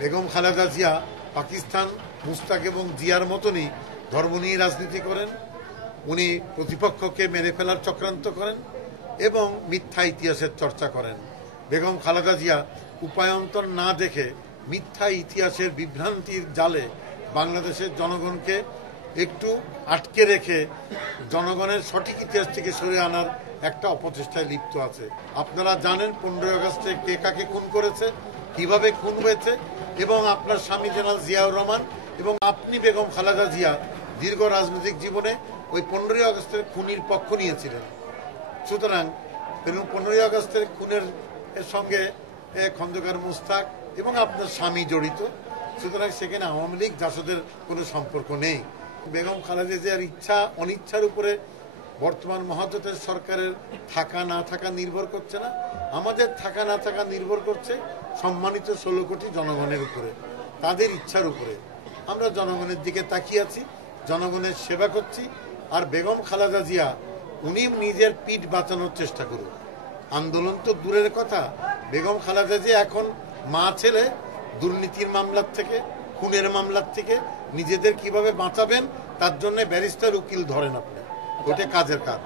বেগম খালেদা জিয়া পাকিস্তান মুস্তাক এবং জিয়ার মতনই ধর্ম নিয়ে রাজনীতি করেন। উনি প্রতিপক্ষকে মেরে ফেলার চক্রান্ত করেন এবং মিথ্যা ইতিহাসের চর্চা করেন। বেগম খালেদা জিয়া উপায়ন্তর না দেখে মিথ্যা ইতিহাসের বিভ্রান্তির জালে বাংলাদেশের জনগণকে একটু আটকে রেখে জনগণের সঠিক ইতিহাস থেকে সরে আনার একটা অপচেষ্টায় লিপ্ত আছে। আপনারা জানেন 15 আগস্টে কে কাকে খুন করেছে, কিভাবে খুন হয়েছে, এবং আপনার স্বামী জেনারেল জিয়াউর রহমান এবং আপনি বেগম খালেদা জিয়া দীর্ঘ রাজনৈতিক জীবনে ওই 15 আগস্টের খুনির পক্ষ নিয়েছিলেন। সুতরাং 15 আগস্টের খুনের সঙ্গে খন্দকার মুস্তাক এবং আপনার স্বামী জড়িত। সুতরাং সেখানে আওয়ামী লীগ জাসদের কোনো সম্পর্ক নেই। বেগম খালেদা জিয়ার ইচ্ছা অনিচ্ছার উপরে বর্তমান মহাজোটের সরকারের থাকা না থাকা নির্ভর করছে না, আমাদের থাকা না থাকা নির্ভর করছে সম্মানিত 16 কোটি জনগণের উপরে, তাদের ইচ্ছার উপরে। আমরা জনগণের দিকে তাকিয়ে আছি, জনগণের সেবা করছি। আর বেগম খালেদা জিয়া উনি নিজের পিঠ বাঁচানোর চেষ্টা করুন। আন্দোলন তো দূরের কথা, বেগম খালেদা জিয়া এখন মা ছেলে দুর্নীতির মামলার থেকে, খুনের মামলার থেকে নিজেদের কিভাবে বাঁচাবেন তার জন্য ব্যারিস্টার উকিল ধরেন আপনি, ওটা কাজের কাজ।